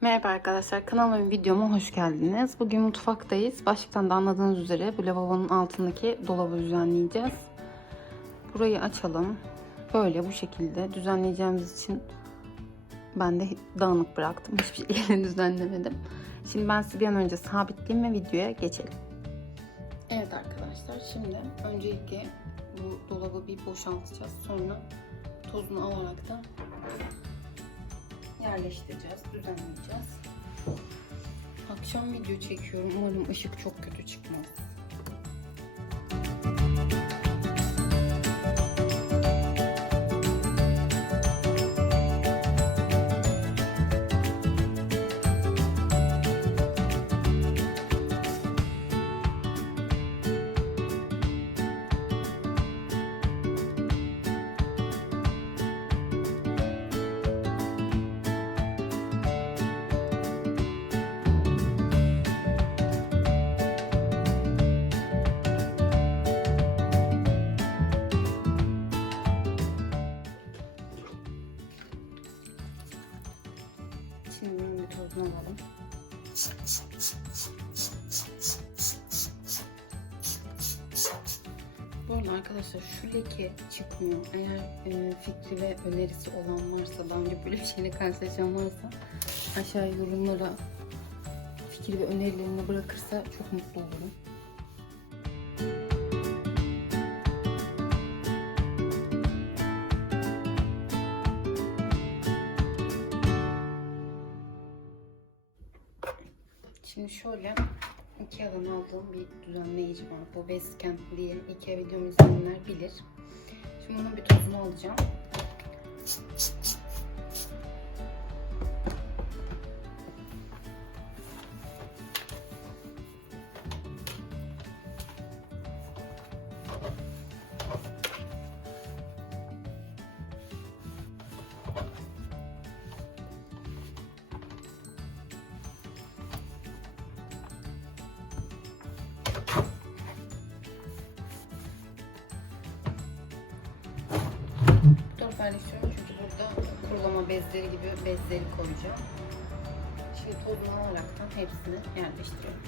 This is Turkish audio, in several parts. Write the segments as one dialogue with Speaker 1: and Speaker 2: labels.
Speaker 1: Merhaba arkadaşlar, kanalıma ve videoma hoş geldiniz. Bugün mutfaktayız. Başlıktan da anladığınız üzere bu lavabonun altındaki dolabı düzenleyeceğiz. Burayı açalım. Böyle bu şekilde düzenleyeceğimiz için ben de dağınık bıraktım. Hiçbir yerini düzenlemedim. Şimdi ben sizi bir an önce sabitleyeyim ve videoya geçelim. Evet arkadaşlar, şimdi öncelikle bu dolabı bir boşaltacağız. Sonra tozunu alarak da yerleştireceğiz, düzenleyeceğiz. Akşam video çekiyorum. Umarım ışık çok kötü çıkmaz. Tozunu alalım. Bu arada arkadaşlar şu leke çıkmıyor. Eğer e, fikri ve önerisi olan varsa, daha önce böyle bir şeyle karşılaşan varsa aşağıya yorumlara fikir ve önerilerini bırakırsa çok mutlu olurum. Şimdi şöyle Ikea'dan aldığım bir düzenleyici var. Bu Basecamp diye Ikea videomu izleyenler bilir. Şimdi bunun bir tozunu alacağım. Tarafa yerleştiriyorum çünkü burada kurulama bezleri gibi bezleri koyacağım. Şimdi tozunu alaraktan hepsini yerleştiriyorum.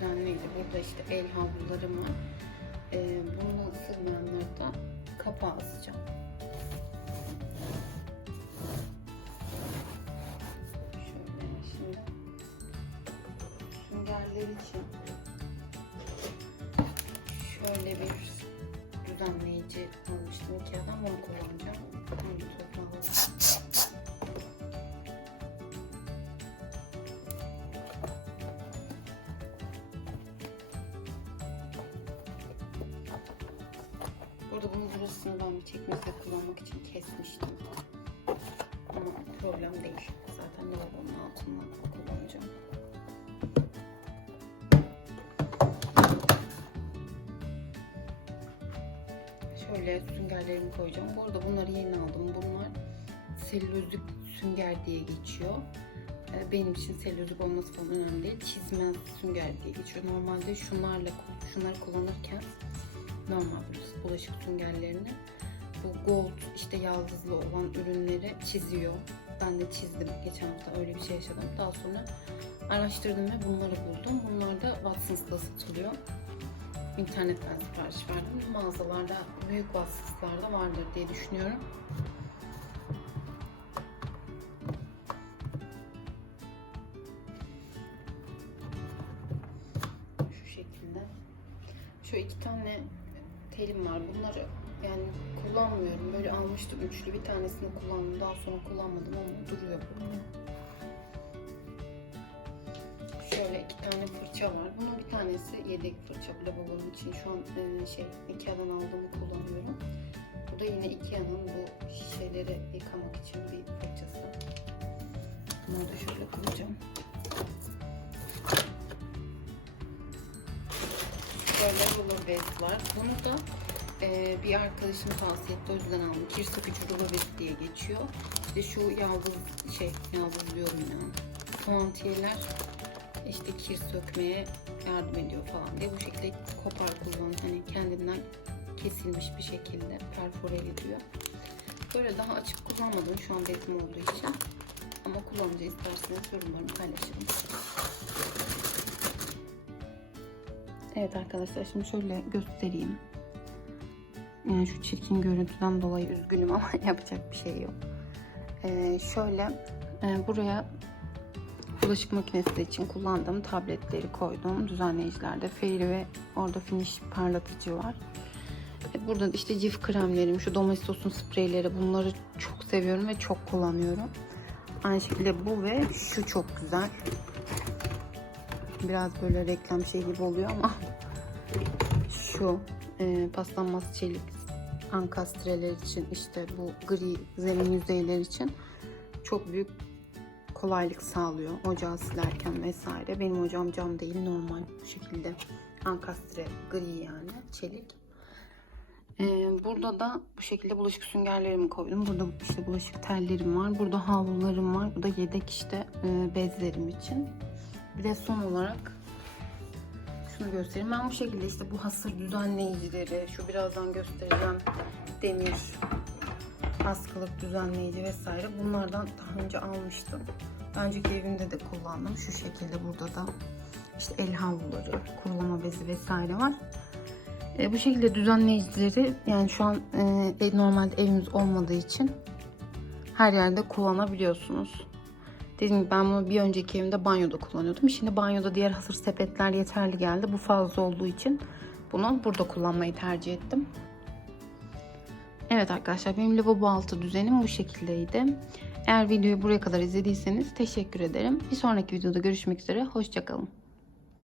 Speaker 1: Düzenliydi. Burada işte el havlularımı e, bunu sığmayanları da kapağı asacağım. Şöyle şimdi süngerler için şöyle bir düzenleyici almıştım Ikea'dan bunu kullanacağım. Bunu toprağa Burada bunun burasını ben bir çekmece kullanmak için kesmiştim. Ama problem değil. Zaten lavabonun altından kullanacağım. Şöyle süngerlerimi koyacağım. Bu arada bunları yeni aldım. Bunlar selülozlük sünger diye geçiyor. Ee, Benim için selülozlük olması falan önemli değil. Çizmez sünger diye geçiyor. Normalde şunlarla şunları kullanırken normal bulaşık süngerlerini bu gold işte yaldızlı olan ürünleri çiziyor. Ben de çizdim. Geçen hafta öyle bir şey yaşadım. Daha sonra araştırdım ve bunları buldum. Bunlar da Watsons'ta satılıyor. İnternetten sipariş verdim. Mağazalarda, büyük Watsons'larda vardır diye düşünüyorum. Şu şekilde. Şu iki tane telim var. Bunları yani kullanmıyorum. Böyle almıştım üçlü. Bir tanesini kullandım. Daha sonra kullanmadım ama duruyor. Şöyle iki tane fırça var. Bunun bir tanesi yedek fırça lavabonun için. Şu an e, şey Ikea'dan aldığımı kullanıyorum. Bu da yine Ikea'nın bu şişeleri yıkamak için bir fırçası. Bunu da şöyle koyacağım. Böyle rulo bez var. Bunu da e, bir arkadaşım tavsiye etti. O yüzden aldım. Kir sökücü rulo bez diye geçiyor. İşte şu yaldız şey yaldız diyorum ya. Puantiyeler işte kir sökmeye yardım ediyor falan diye bu şekilde kopar kullan hani kendinden kesilmiş bir şekilde perfore ediyor. Böyle daha açık kullanmadım şu an bezim olduğu için. Ama kullanınca isterseniz yorumlarımı paylaşırım. Evet arkadaşlar şimdi şöyle göstereyim. Yani şu çirkin görüntüden dolayı üzgünüm ama yapacak bir şey yok. Ee, şöyle e, buraya bulaşık makinesi için kullandığım tabletleri koydum. Düzenleyicilerde Fairy ve orada finish parlatıcı var. E, Burada da işte cif kremlerim, şu Domestos'un spreyleri bunları çok seviyorum ve çok kullanıyorum. Aynı şekilde bu ve şu çok güzel. Biraz böyle reklam şey gibi oluyor ama şu e, paslanmaz çelik ankastreler için işte bu gri zemin yüzeyler için çok büyük kolaylık sağlıyor ocağı silerken vesaire. Benim ocağım cam değil normal bu şekilde ankastre gri yani çelik. Ee, burada da bu şekilde bulaşık süngerlerimi koydum. Burada işte bulaşık tellerim var. Burada havlularım var. Bu da yedek işte e, bezlerim için. Bir de son olarak şunu göstereyim. Ben bu şekilde işte bu hasır düzenleyicileri, şu birazdan göstereceğim demir askılık düzenleyici vesaire bunlardan daha önce almıştım. Önceki evimde de kullandım. Şu şekilde burada da işte el havluları, kurulama bezi vesaire var. E, bu şekilde düzenleyicileri yani şu an e, normalde evimiz olmadığı için her yerde kullanabiliyorsunuz. Dediğim gibi ben bunu bir önceki evimde banyoda kullanıyordum. Şimdi banyoda diğer hasır sepetler yeterli geldi. Bu fazla olduğu için bunu burada kullanmayı tercih ettim. Evet arkadaşlar benim lavabo altı düzenim bu şekildeydi. Eğer videoyu buraya kadar izlediyseniz teşekkür ederim. Bir sonraki videoda görüşmek üzere. Hoşçakalın.